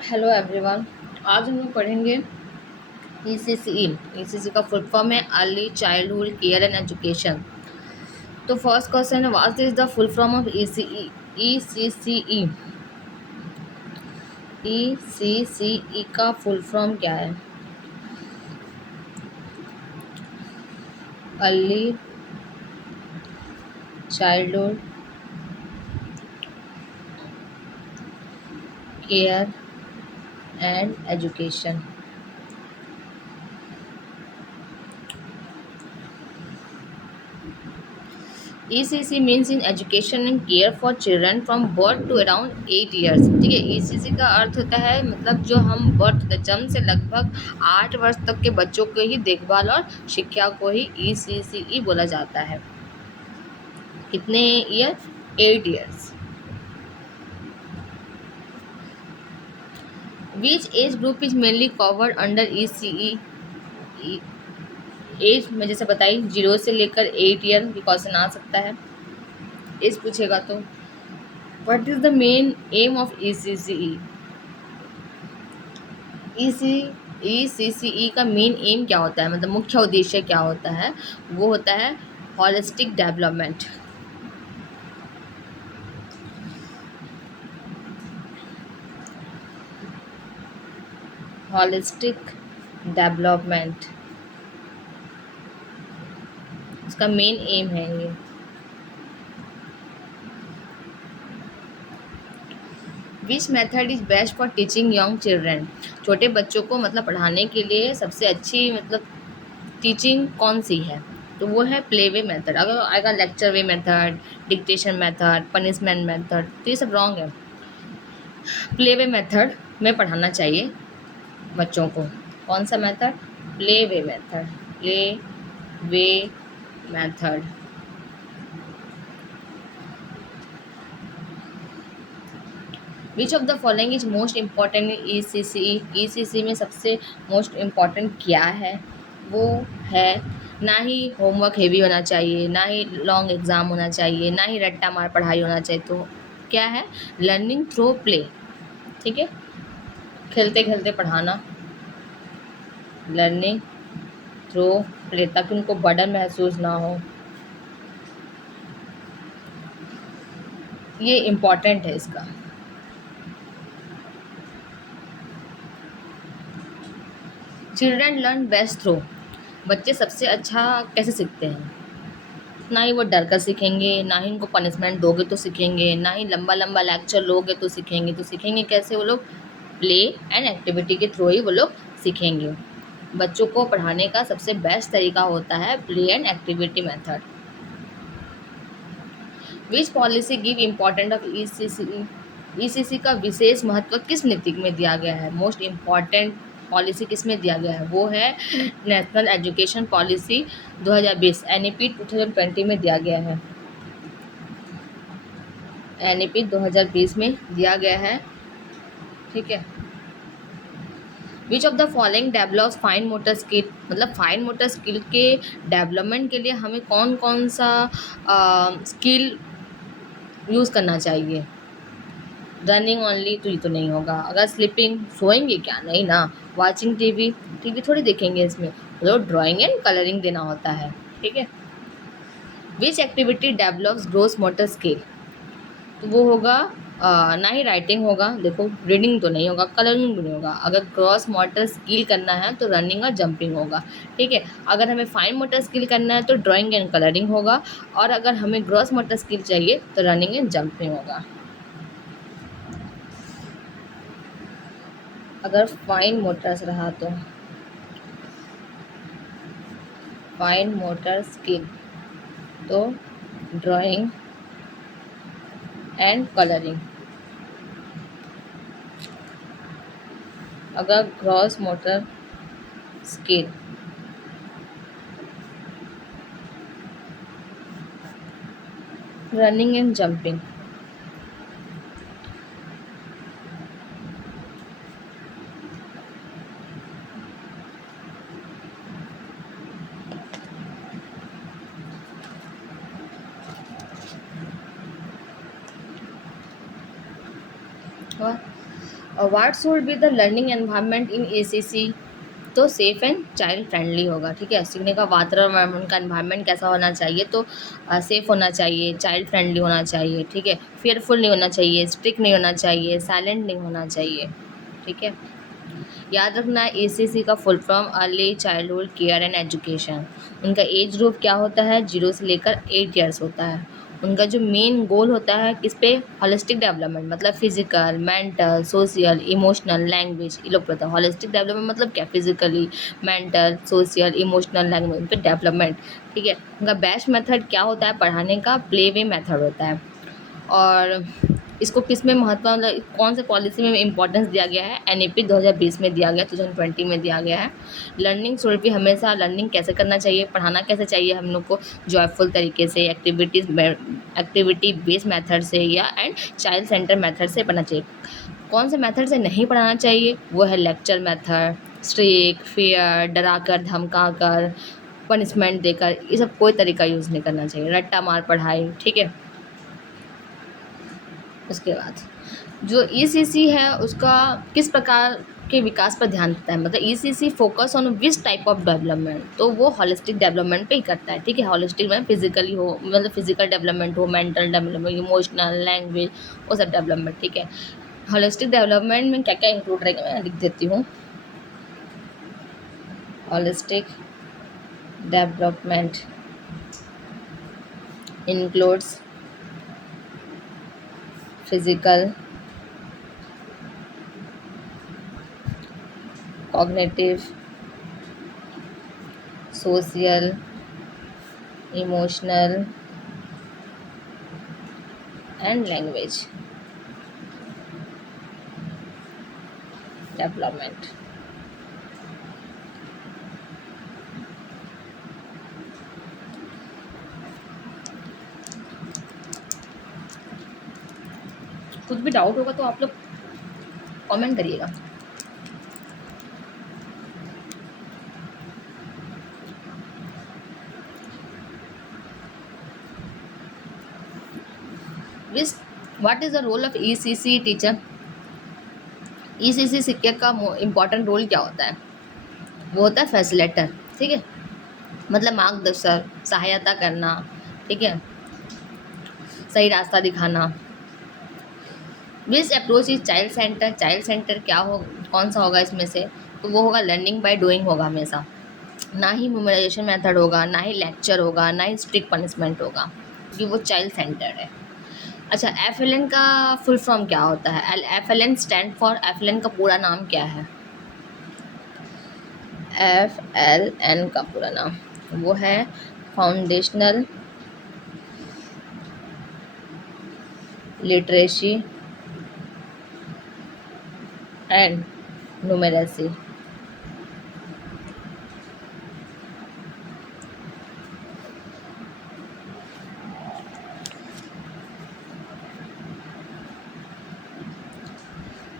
Hello everyone. आज हम लोग पढ़ेंगे ईसीसी। ईसीसी का फुल फॉर्म है early childhood care and education. तो फर्स्ट क्वेश्चन है, what is the full form of ECE? ECCE ECCE का फुल फॉर्म क्या है? Early childhood care and education. ECC means in education and care for children from birth to around 8 years। ठीक है, ECC का अर्थ होता है मतलब जो हम बर्थ जन्म से लगभग 8 वर्ष तक के बच्चों को ही देखभाल और शिक्षा को ही ECCE बोला जाता है। कितने year? 8 years। Which age group is mainly covered under ECE? Age में जैसे बताई 0 से लेकर 8 ईयर की क्वेश्चन आ सकता है। एज पूछेगा तो what is the main M of ECCE? ECCE का मेन एम क्या होता है, मतलब मुख्य उद्देश्य क्या होता है? वो होता है हॉलिस्टिक डेवलपमेंट। हॉलिस्टिक डेवलपमेंट इसका मेन एम है ये। Which method is best for teaching young children? छोटे बच्चों को मतलब पढ़ाने के लिए सबसे अच्छी मतलब टीचिंग कौन सी है? तो वो है प्ले वे मेथड। अगर आएगा लेक्चर वे method, dictation method, punishment method, तो ये सब रॉन्ग है। प्ले वे मेथड में पढ़ाना चाहिए बच्चों को। कौन सा method? Play way method. Play way method. Which of the following is most important in ECCE? ECC में सबसे मोस्ट इम्पॉर्टेंट क्या है? वो है ना ही होमवर्क हेवी होना चाहिए, ना ही लॉन्ग एग्जाम होना चाहिए, ना ही रट्टा मार पढ़ाई होना चाहिए। तो क्या है? Learning through play. ठीक है, खेलते खेलते पढ़ाना, लर्निंग थ्रू प्ले, ताकि उनको बर्डन महसूस ना हो। ये इम्पॉर्टेंट है इसका। Children learn best through. बच्चे सबसे अच्छा कैसे सीखते हैं? ना ही वो डर कर सीखेंगे, ना ही उनको पनिशमेंट दोगे तो सीखेंगे, ना ही लंबा लंबा लेक्चर लोगे तो सीखेंगे। तो सीखेंगे कैसे वो लोग? प्ले एंड एक्टिविटी के थ्रू ही वो लोग सीखेंगे। बच्चों को पढ़ाने का सबसे बेस्ट तरीका होता है play and activity method. Which policy give important of ECCE? ECC का विशेष महत्व किस नीति में दिया गया है? मोस्ट इम्पॉर्टेंट पॉलिसी किस में दिया गया है? वो है नेशनल एजुकेशन पॉलिसी 2020, NEP 2020 में दिया गया है। NEP 2020 में दिया गया है। ठीक है। Which of the following develops fine motor skill? मतलब फाइन मोटर स्किल के डेवलपमेंट के लिए हमें कौन कौन सा स्किल यूज़ करना चाहिए? रनिंग ओनली तो ये तो नहीं होगा। अगर स्लीपिंग, सोएंगे क्या? नहीं ना। वाचिंग टीवी, टीवी थोड़ी देखेंगे इसमें। तो ड्राइंग एंड कलरिंग देना होता है। ठीक है। Which activity develops gross motor skill? तो वो होगा ना ही राइटिंग होगा, देखो रीडिंग तो नहीं होगा, कलरिंग भी नहीं होगा। अगर क्रॉस मोटर स्किल करना है तो रनिंग और जंपिंग होगा। ठीक है। अगर हमें फाइन मोटर स्किल करना है तो ड्राइंग एंड कलरिंग होगा, और अगर हमें ग्रॉस मोटर स्किल चाहिए तो रनिंग एंड जंपिंग होगा। अगर फाइन मोटर्स रहा तो फाइन मोटर स्किल तो ड्राइंग एंड कलरिंग। अगर gross motor skill running and jumping. What should be the learning environment in ACC? तो सेफ़ एंड चाइल्ड फ्रेंडली होगा, ठीक है। सीखने का वातावरण, उनका एनवायरनमेंट कैसा होना चाहिए? तो सेफ़ होना चाहिए, चाइल्ड फ्रेंडली होना चाहिए, ठीक है। फियरफुल नहीं होना चाहिए, स्ट्रिक्ट नहीं होना चाहिए, साइलेंट नहीं होना चाहिए, ठीक है। याद रखना एसीसी का full form early childhood care and education. उनका एज ग्रुप क्या होता है? 0 से लेकर 8 ईयर्स होता है। उनका जो मेन गोल होता है किस पे? होलिस्टिक डेवलपमेंट, मतलब physical, mental, social, emotional, language. ये लोग पता है होलिस्टिक डेवलपमेंट मतलब क्या? Physically, mental, social, emotional, language पे डेवलपमेंट, ठीक है। उनका बेस्ट मेथड क्या होता है पढ़ाने का? प्ले वे मेथड होता है। और इसको किस में महत्व, मतलब कौन से पॉलिसी में इम्पोर्टेंस दिया गया है? एनईपी 2020 में दिया गया, 2020 में दिया गया है। लर्निंग शुड बी, हमेशा लर्निंग कैसे करना चाहिए, पढ़ाना कैसे चाहिए हम लोग को? जॉयफुल तरीके से, एक्टिविटी बेस्ड मेथड से या एंड चाइल्ड सेंटर मेथड से पढ़ना चाहिए। कौन से मेथड से नहीं पढ़ाना चाहिए? वो है लेक्चर मेथड, स्ट्रिक, फेयर, डरा कर, धमका कर, पनिशमेंट देकर, ये सब कोई तरीका यूज़ नहीं करना चाहिए। रट्टा मार पढ़ाई, ठीक है। उसके बाद जो ईसीसी है उसका किस प्रकार के विकास पर ध्यान देता है? मतलब ECC focus on which type of development? तो वो होलिस्टिक डेवलपमेंट पे ही करता है, ठीक है। होलिस्टिक में फिजिकली हो, मतलब फिजिकल डेवलपमेंट हो, मेंटल डेवलपमेंट, इमोशनल, लैंग्वेज, वो सब डेवलपमेंट, ठीक है। होलिस्टिक डेवलपमेंट में क्या क्या इंक्लूड रहेगा मैं लिख देती हूँ। Holistic development includes physical, cognitive, social, emotional and language development. कुछ भी डाउट होगा तो आप लोग कमेंट करिएगा। विस what is the role of ECC teacher? ECC शिक्षक का इम्पोर्टेंट रोल क्या होता है? वो होता है फैसिलिटेटर, ठीक है। मतलब मार्गदर्शक, सहायता करना, ठीक है, सही रास्ता दिखाना। Which approach is child centre? Child centre क्या हो, कौन सा होगा इसमें से? तो वो होगा लर्निंग बाय डूइंग होगा हमेशा। ना ही मेमोराइजेशन मेथड होगा, ना ही लेक्चर होगा, ना ही स्ट्रिक्ट पनिशमेंट होगा, क्योंकि वो चाइल्ड सेंटर है। अच्छा, एफएलएन का फुल फॉर्म क्या होता है? एफएलएन स्टैंड फॉर, एफएलएन का पूरा नाम क्या है? एफएलएन का पूरा नाम वो है foundational literacy and numeracy.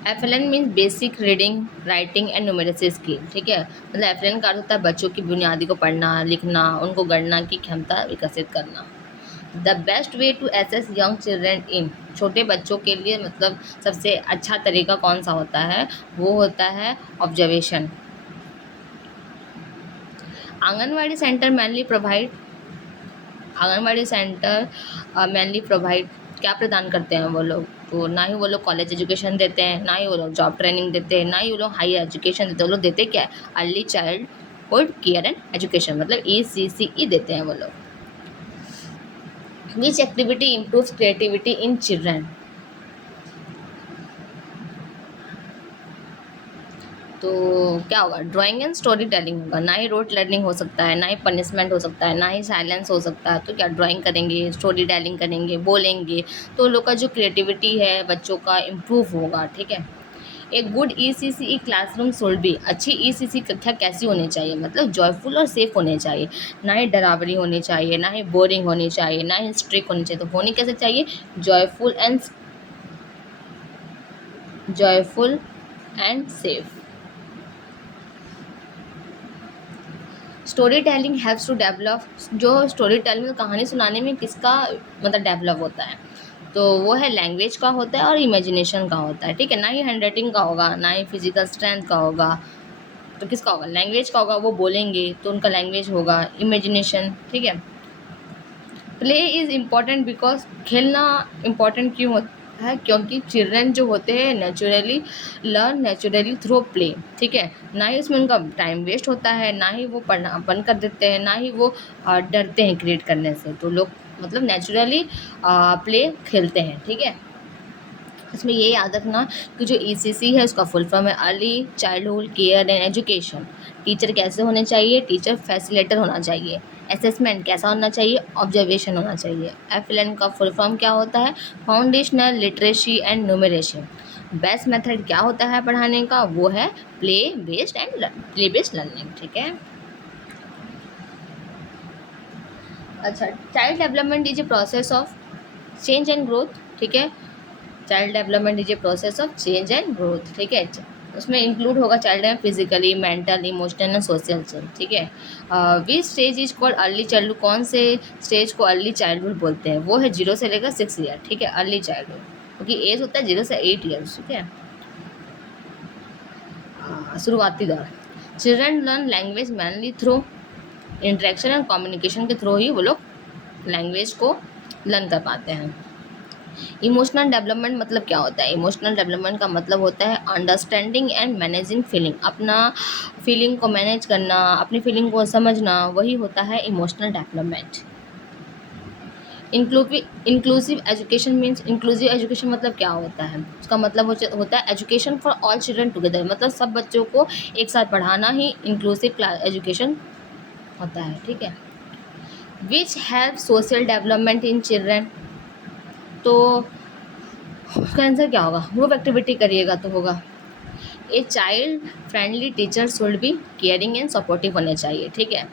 FLN means basic reading, writing and numeracy skill, ठीक है। मतलब एफएलएन का अर्थ होता है बच्चों की बुनियादी को पढ़ना, लिखना, उनको गणना की क्षमता विकसित करना। The best way to assess young children in, छोटे बच्चों के लिए मतलब सबसे अच्छा तरीका कौन सा होता है? वो होता है observation. Anganwadi centre mainly provide, anganwadi centre mainly provide क्या प्रदान करते हैं वो लोग? तो ना ही वो लोग कॉलेज एजुकेशन देते हैं, ना ही वो लोग जॉब ट्रेनिंग देते हैं, ना ही वो लोग हाई एजुकेशन देते हैं। वो लोग देते क्या है? Early childhood care and education, मतलब ECCE देते हैं वो लोग। Which activity improves creativity in children? तो क्या होगा? ड्राइंग एंड स्टोरी टेलिंग होगा। ना ही रोट लर्निंग हो सकता है, ना ही पनिशमेंट हो सकता है, ना ही साइलेंस हो सकता है। तो क्या ड्राइंग करेंगे, स्टोरी टेलिंग करेंगे, बोलेंगे, तो उन लोग का जो क्रिएटिविटी है बच्चों का इम्प्रूव होगा, ठीक है। एक good ECCE classroom should be, अच्छी ECC कक्षा कैसी होनी चाहिए? मतलब जॉयफुल और सेफ होनी चाहिए, ना ही डरावनी होनी चाहिए, ना ही बोरिंग होनी चाहिए, ना ही स्ट्रिक्ट होनी चाहिए। तो होनी कैसे चाहिए? Joyful and joyful and safe. Story telling helps to develop, जो स्टोरी टेलिंग कहानी सुनाने में किसका मतलब डेवलप होता है? तो वो है लैंग्वेज का होता है और इमेजिनेशन का होता है, ठीक है। ना ही हैंड राइटिंग का होगा, ना ही फिजिकल स्ट्रेंथ का होगा, तो किसका होगा? लैंग्वेज का होगा। वो बोलेंगे तो उनका लैंग्वेज होगा, इमेजिनेशन, ठीक है। प्ले इज़ इम्पॉर्टेंट बिकॉज खेलना इम्पॉर्टेंट क्यों होता है? क्योंकि चिल्ड्रन जो होते हैं naturally learn naturally through play, ठीक है। ना ही उसमें उनका टाइम वेस्ट होता है, ना ही वो पढ़ना बंद कर देते हैं, ना ही वो डरते हैं क्रिएट करने से। तो लोग मतलब नेचुरली प्ले खेलते हैं, ठीक है। इसमें ये याद रखना कि जो ECC है उसका फुल फॉर्म है early childhood care and education. Teacher कैसे होने चाहिए? टीचर फैसिलिटेटर होना चाहिए। असेसमेंट कैसा होना चाहिए? ऑब्जर्वेशन होना चाहिए। FLN का फुल फॉर्म क्या होता है? Foundational literacy and numeration. Best method क्या होता है पढ़ाने का? वो है प्ले बेस्ड लर्निंग, ठीक है। अच्छा, child development is a process of change and growth, ठीक है। Child development is a process of change and growth, ठीक है। उसमें इंक्लूड होगा चाइल्ड में physically, mental, emotional and social change, ठीक है। Which stage is called early childhood? कौन से स्टेज को अर्ली चाइल्डहुड बोलते हैं? वो है 0 से लेकर 6 ईयर, ठीक है, अर्ली चाइल्डहुड, क्योंकि एज होता है 0 से 8 ईयर्स, ठीक है। शुरुआती दौर। Children learn language mainly through interaction and communication के थ्रू ही वो लोग लैंग्वेज को लर्न कर पाते हैं। इमोशनल डेवलपमेंट मतलब क्या होता है? इमोशनल डेवलपमेंट का मतलब होता है अंडरस्टैंडिंग एंड मैनेजिंग फीलिंग। अपना फीलिंग को मैनेज करना, अपनी फीलिंग को समझना, वही होता है emotional development. Inclusive education means, inclusive education मतलब क्या होता है? उसका मतलब होता है education for all children together, मतलब सब बच्चों को एक साथ पढ़ाना ही इंक्लूसिव एजुकेशन होता है, ठीक है। Which help social development in children? तो उसका आंसर क्या होगा? ग्रुप एक्टिविटी करिएगा तो होगा। A child friendly teacher should be caring and supportive होने चाहिए, ठीक है।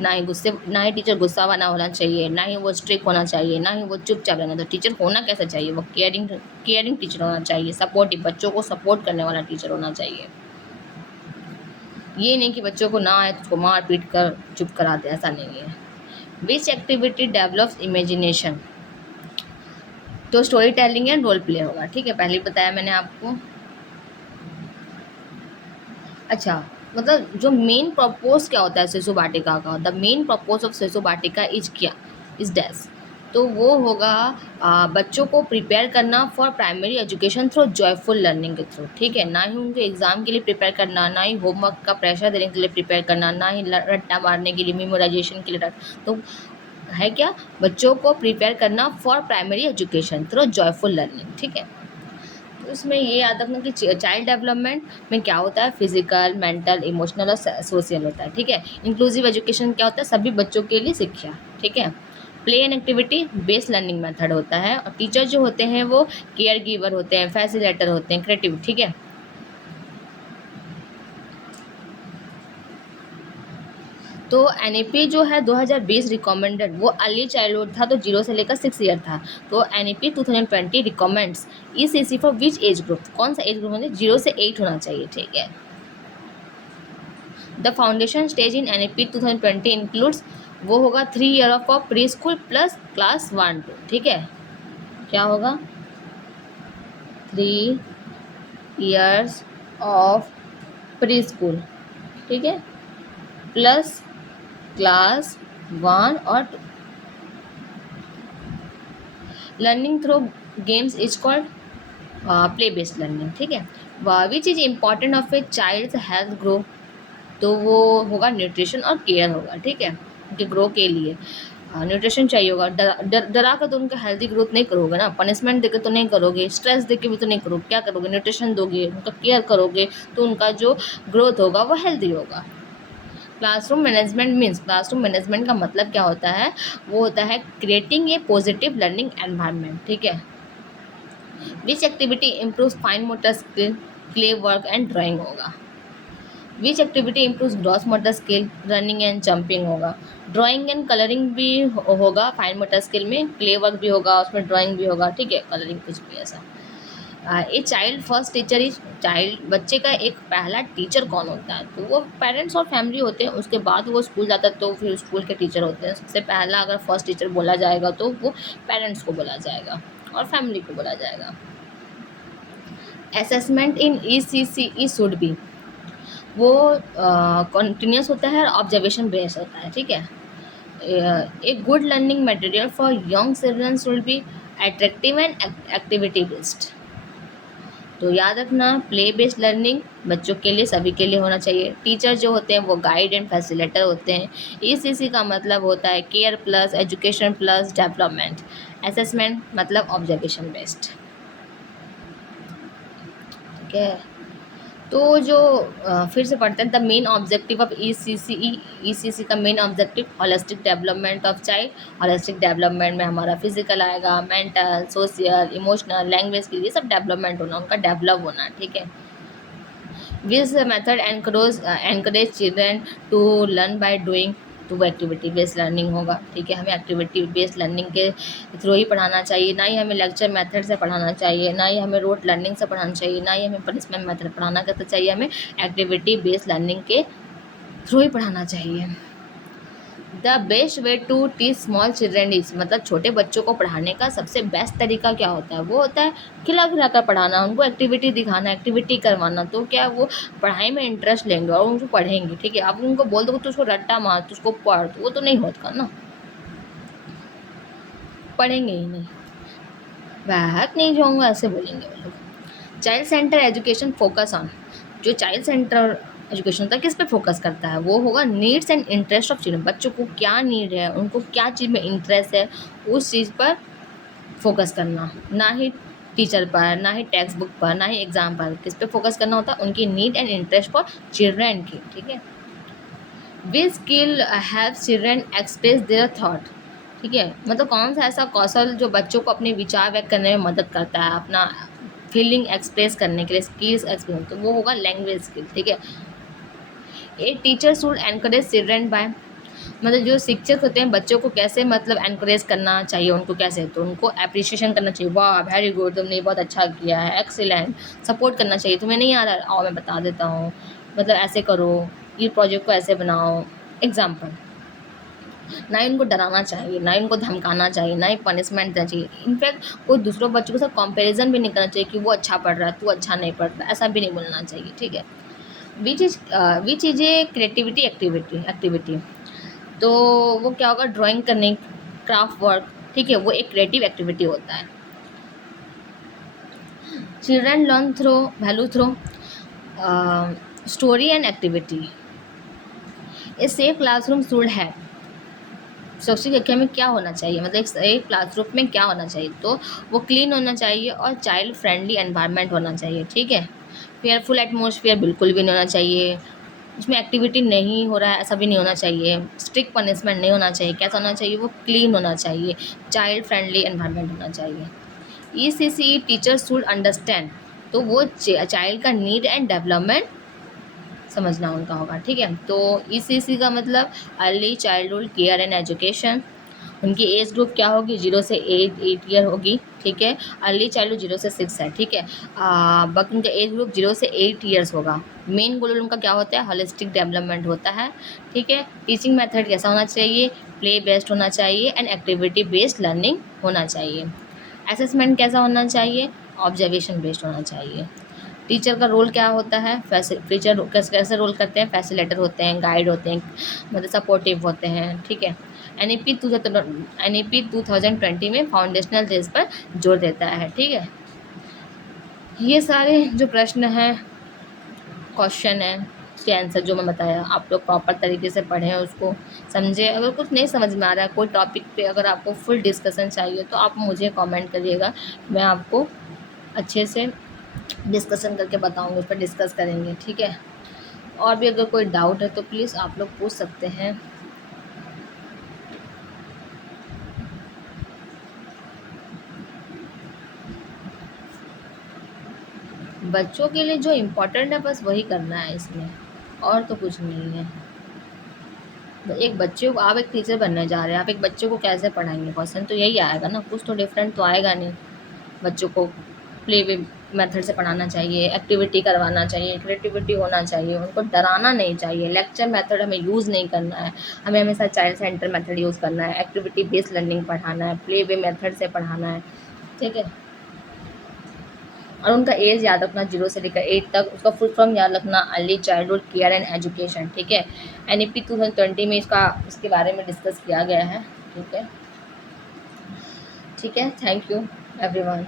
ना ही टीचर गुस्सा वाला होना चाहिए, ना ही वो स्ट्रिक्ट होना चाहिए, ना ही वो चुपचाप रहना। तो टीचर होना कैसा चाहिए? वो केयरिंग टीचर होना चाहिए, सपोर्टिव, बच्चों को सपोर्ट करने वाला टीचर होना चाहिए। ये नहीं कि बच्चों को ना आए तो उसको मार पीट कर चुप करा दे, ऐसा नहीं है। Which activity develops imagination? तो story telling and role play होगा, ठीक है, पहले ही बताया मैंने आपको। अच्छा, मतलब जो मेन पर्पस क्या होता है शिशु वाटिका का? द मेन पर्पस ऑफ शिशु वाटिका इज क्या? Is dash. तो वो होगा बच्चों को प्रिपेयर करना for primary education through joyful learning के थ्रू, ठीक है। ना ही उनके एग्जाम के लिए प्रिपेयर करना, ना ही होमवर्क का प्रेशर देने के लिए प्रिपेयर करना, ना ही रट्टा मारने के लिए, मेमोराइजेशन के लिए। तो है क्या? बच्चों को प्रिपेयर करना for primary education through joyful learning, ठीक है। तो इसमें ये याद रखना कि चाइल्ड डेवलपमेंट में क्या होता है? फिजिकल, मेंटल, इमोशनल और सोशल होता है, ठीक है। इंक्लूसिव एजुकेशन क्या होता है? सभी बच्चों के लिए शिक्षा, ठीक है। Play and activity based learning method होता है, और टीचर जो होते हैं वो केयर गिवर होते हैं, फैसिलिटेटर होते हैं, क्रिएटिव, ठीक है। तो NEP जो है 2020 रिकमेंडेड, वो अर्ली चाइल्डहुड था, तो 0 से लेकर 6 ईयर था। तो NEP 2020 recommends ECC for which age group? कौन सा एज ग्रुप? मतलब 0 से 8 होना चाहिए, ठीक है। The foundation stage in NEP 2020 includes, वो होगा 3 year of pre school plus class 1-2, ठीक है। क्या होगा? 3 ईयर्स ऑफ प्री स्कूल, ठीक है, प्लस क्लास 1 और 2। Learning through games is called play based learning, ठीक है। Which is important of a child health grow? तो वो होगा न्यूट्रिशन और केयर होगा, ठीक है, उनके ग्रो के लिए न्यूट्रिशन चाहिए होगा। डरा कर तो उनका हेल्दी ग्रोथ नहीं करोगे ना, पनिशमेंट देकर तो नहीं करोगे, स्ट्रेस देकर भी तो नहीं करोगे। क्या करोगे? न्यूट्रिशन दोगे, उनका केयर करोगे, तो उनका जो ग्रोथ होगा वो हेल्दी होगा। Classroom management means, classroom management का मतलब क्या होता है? वो होता है creating a positive learning environment, ठीक है। Which activity improve fine motor skill? Clay work and drawing होगा। Which activity improve gross motor skill? Running and jumping होगा। ड्राइंग एंड कलरिंग भी होगा फाइन मोटर स्किल में, क्ले वर्क भी होगा, उसमें ड्राइंग भी होगा, ठीक है, कलरिंग कुछ भी ऐसा। A child first teacher is, child बच्चे का एक पहला टीचर कौन होता है? तो वो पेरेंट्स और फैमिली होते हैं, उसके बाद वो स्कूल जाता है तो फिर स्कूल के टीचर होते हैं। सबसे पहला अगर फर्स्ट टीचर बोला जाएगा तो वो पेरेंट्स को बोला जाएगा। और फैमिली को बोला जाएगा। Assessment in ECCE should be, वो कंटिन्यूस होता है, ऑब्जर्वेशन बेस्ड होता है, ठीक है। A good learning material for young children should be attractive and activity based. तो याद रखना, प्ले बेस्ड लर्निंग बच्चों के लिए, सभी के लिए होना चाहिए। टीचर जो होते हैं वो गाइड एंड फैसिलिटेटर होते हैं। ECC का मतलब होता है care plus education plus development. Assessment मतलब ऑब्जर्वेशन बेस्ड, ठीक है। तो जो फिर से पढ़ते हैं, the main objective of ECC का main objective holistic development of child. Holistic development में हमारा फिजिकल आएगा, मेंटल, सोशल, इमोशनल, लैंग्वेज के लिए सब डेवलपमेंट होना, उनका डेवलप होना, ठीक है। This method encourage children to learn by doing, तो वो एक्टिविटी बेस्ड लर्निंग होगा, ठीक है। हमें एक्टिविटी बेस्ड लर्निंग के थ्रू ही पढ़ाना चाहिए, ना ही हमें लेक्चर मेथड से पढ़ाना चाहिए, ना ही हमें रोट लर्निंग से पढ़ाना चाहिए, ना ही हमें पनिशमेंट मेथड पढ़ाना करना चाहिए। हमें एक्टिविटी बेस्ड लर्निंग के थ्रू ही पढ़ाना चाहिए। The best way to teach small children is, मतलब छोटे बच्चों को पढ़ाने का सबसे बेस्ट तरीका क्या होता है? वो होता है खिला खिला कर पढ़ाना, उनको एक्टिविटी दिखाना, एक्टिविटी करवाना। तो क्या वो पढ़ाई में इंटरेस्ट लेंगे और उनको पढ़ेंगे, ठीक है। आप उनको बोल दो तो उसको रट्टा मार, तो उसको पढ़, तो वो तो नहीं होता ना, पढ़ेंगे ही नहीं, बाहर नहीं जाऊँगा ऐसे बोलेंगे वो लोग। Child centre education focus on, जो चाइल्ड सेंटर एजुकेशन होता है किस पे फोकस करता है? वो होगा needs and interest of children, बच्चों को क्या नीड है, उनको क्या चीज़ में इंटरेस्ट है, उस चीज़ पर फोकस करना, ना ही टीचर पर, ना ही टेक्स्ट बुक पर, ना ही एग्जाम पर। किस पे फोकस करना होता है? उनकी need and interest for children की, ठीक है। Which skill have children express their thought, ठीक है। मतलब कौन सा ऐसा कौशल जो बच्चों को अपने विचार व्यक्त करने में मदद करता है, अपना फीलिंग एक्सप्रेस करने के लिए, स्किल्स एक्सप्रेस, तो वो होगा लैंग्वेज स्किल, ठीक है। A teacher should encourage children by, मतलब जो शिक्षक होते हैं बच्चों को कैसे मतलब एनकरेज करना चाहिए, उनको कैसे, तो उनको अप्रिशिएशन करना चाहिए, वाह वेरी गुड, तुमने बहुत अच्छा किया है, एक्सीलेंट। सपोर्ट करना चाहिए, तुम्हें नहीं आ रहा आओ मैं बता देता हूँ, मतलब ऐसे करो, ये प्रोजेक्ट को ऐसे बनाओ, एग्जाम्पल। ना ही उनको डराना चाहिए, ना ही उनको धमकाना चाहिए, ना ही पनिशमेंट देना चाहिए। इनफैक्ट कोई दूसरों बच्चों के साथ कंपैरिजन भी नहीं करना चाहिए कि वो अच्छा पढ़ रहा है तू अच्छा नहीं पढ़ रहा, ऐसा भी नहीं बोलना चाहिए, ठीक है। Which is a creativity activity, तो वो क्या होगा? ड्राइंग करने, क्राफ्ट वर्क, ठीक है, वो एक क्रिएटिव एक्टिविटी होता है। Children learn through value through story and activity. A safe classroom should है, सुरक्षित कक्षा में क्या होना चाहिए, मतलब एक क्लासरूम में क्या होना चाहिए? तो वो क्लीन होना चाहिए और चाइल्ड फ्रेंडली एनवायरनमेंट होना चाहिए, ठीक है। फेयरफुल एटमोसफियर बिल्कुल भी नहीं होना चाहिए, उसमें एक्टिविटी नहीं हो रहा है ऐसा भी नहीं होना चाहिए, स्ट्रिक्ट पनिशमेंट नहीं होना चाहिए, कैसा होना चाहिए? वो क्लीन होना चाहिए, चाइल्ड फ्रेंडली एनवायरनमेंट होना चाहिए। ECCE टीचर शुड अंडरस्टैंड, तो वो चाइल्ड का नीड एंड डेवलपमेंट समझना उनका होगा, ठीक है। तो ECC का मतलब early childhood care and education. उनकी एज ग्रुप क्या होगी? 0 से 8 ईयर होगी, ठीक है। अर्ली चाइल्डहुड 0 से 6 है, ठीक है। बाकी उनका एज ग्रुप 0 से 8 ईयर्स होगा। मेन गोल उनका क्या होता है? होलिस्टिक डेवलपमेंट होता है, ठीक है। टीचिंग मेथड कैसा होना चाहिए? प्ले बेस्ड होना चाहिए एंड एक्टिविटी बेस्ड लर्निंग होना चाहिए। असेसमेंट कैसा होना चाहिए? ऑब्जर्वेशन बेस्ड होना चाहिए। टीचर का रोल क्या होता है? टीचर कैसे रोल करते हैं? फैसिलिटेटर होते हैं, गाइड होते हैं, मतलब सपोर्टिव होते हैं, ठीक है। NEP 2020 में फाउंडेशनल स्टेज पर जोर देता है, ठीक है। ये सारे जो प्रश्न हैं, क्वेश्चन है, उसके आंसर जो मैं बताया, आप लोग प्रॉपर तरीके से पढ़ें, उसको समझें। अगर कुछ नहीं समझ में आ रहा है कोई टॉपिक पे, अगर आपको फुल डिस्कशन चाहिए तो आप मुझे कमेंट करिएगा, मैं आपको अच्छे से डिस्कशन करके बताऊंगी, उस पर डिस्कस करेंगे, ठीक है। और भी अगर कोई डाउट है तो प्लीज़ आप लोग पूछ सकते हैं। बच्चों के लिए जो इम्पोर्टेंट है बस वही करना है इसमें, और तो कुछ नहीं है। एक बच्चे को, आप एक टीचर बनने जा रहे हैं, आप एक बच्चे को कैसे पढ़ाएंगे? क्वेश्चन तो यही आएगा ना, कुछ तो डिफरेंट तो आएगा नहीं। बच्चों को प्ले वे मेथड से पढ़ाना चाहिए, एक्टिविटी करवाना चाहिए, क्रिएटिविटी होना चाहिए, उनको डराना नहीं चाहिए। लेक्चर मेथड हमें यूज़ नहीं करना है, हमें हमेशा चाइल्ड सेंटर मेथड यूज़ करना है, एक्टिविटी बेस्ड लर्निंग पढ़ाना है, प्ले वे मेथड से पढ़ाना है, ठीक है। और उनका एज याद रखना, 0 से लेकर 8 तक। उसका फुल फॉर्म याद रखना, early childhood care and education. ठीक है, NEP 2020 में इसके बारे में डिस्कस किया गया है। ठीक है, ठीक है। Thank you everyone.